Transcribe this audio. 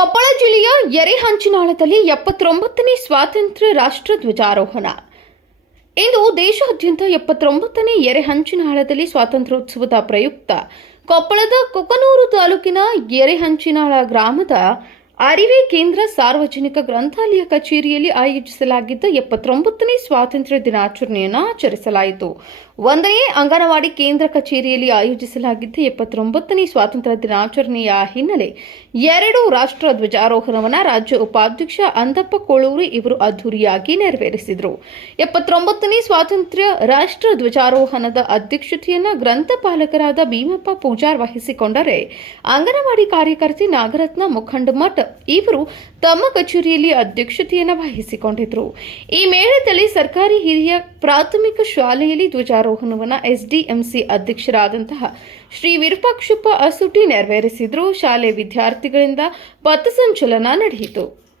ಕೊಪ್ಪಳ ಜಿಲ್ಲೆಯ ಯರೇಹಂಚಿನಾಳದಲ್ಲಿ 79ನೇ ಸ್ವಾತಂತ್ರ್ಯ ರಾಷ್ಟ್ರ ಧ್ವಜಾರೋಹಣ. ಇಂದು ದೇಶಾದ್ಯಂತ 79ನೇ ಯರೇಹಂಚಿನಾಳದಲ್ಲಿ ಸ್ವಾತಂತ್ರ್ಯೋತ್ಸವದ ಪ್ರಯುಕ್ತ ಕೊಪ್ಪಳದ ಕೊಕನೂರು ತಾಲೂಕಿನ ಯರೇಹಂಚಿನಾಳ ಗ್ರಾಮದ ಅರಿವೆ ಕೇಂದ್ರ ಸಾರ್ವಜನಿಕ ಗ್ರಂಥಾಲಯ ಕಚೇರಿಯಲ್ಲಿ ಆಯೋಜಿಸಲಾಗಿದ್ದ 79ನೇ ಸ್ವಾತಂತ್ರ್ಯ ದಿನಾಚರಣೆಯನ್ನು ಆಚರಿಸಲಾಯಿತು. 1ನೇ ಅಂಗನವಾಡಿ ಕೇಂದ್ರ ಕಚೇರಿಯಲ್ಲಿ ಆಯೋಜಿಸಲಾಗಿದ್ದ 79ನೇ ಸ್ವಾತಂತ್ರ್ಯ ದಿನಾಚರಣೆಯ ಹಿನ್ನೆಲೆ 2 ರಾಷ್ಟ್ರ ಧ್ವಜಾರೋಹಣವನ್ನು ರಾಜ್ಯ ಉಪಾಧ್ಯಕ್ಷ ಅಂದಪ್ಪ ಕೋಳೂರಿ ಇವರು ಅದ್ದೂರಿಯಾಗಿ ನೆರವೇರಿಸಿದರು. 79ನೇ ಸ್ವಾತಂತ್ರ್ಯ ರಾಷ್ಟ್ರ ಧ್ವಜಾರೋಹಣದ ಅಧ್ಯಕ್ಷತೆಯನ್ನು ಗ್ರಂಥಪಾಲಕರಾದ ಭೀಮಪ್ಪ ಪೂಜಾರ್ ವಹಿಸಿಕೊಂಡರೆ, ಅಂಗನವಾಡಿ ಕಾರ್ಯಕರ್ತೆ ನಾಗರತ್ನ ಮುಖಂಡಮಠ ಇವರು ತಮ್ಮ ಕಚೇರಿಯಲ್ಲಿ ಅಧ್ಯಕ್ಷತೆಯನ್ನು ವಹಿಸಿಕೊಂಡಿದ್ದರು. ಈ ಮೇಳದಲ್ಲಿ ಸರ್ಕಾರಿ ಹಿರಿಯ ಪ್ರಾಥಮಿಕ ಶಾಲೆಯಲ್ಲಿ ಧ್ವಜಾರೋಹಣವನ್ನು ಎಸ್ಡಿಎಂಸಿ ಅಧ್ಯಕ್ಷರಾದಂತಹ ಶ್ರೀ ವಿರೂಪಾಕ್ಷಪ್ಪ ಅಸುಟಿ ನೆರವೇರಿಸಿದರು. ಶಾಲೆ ವಿದ್ಯಾರ್ಥಿಗಳಿಂದ ಪಥಸಂಚಲನ ನಡೆಯಿತು.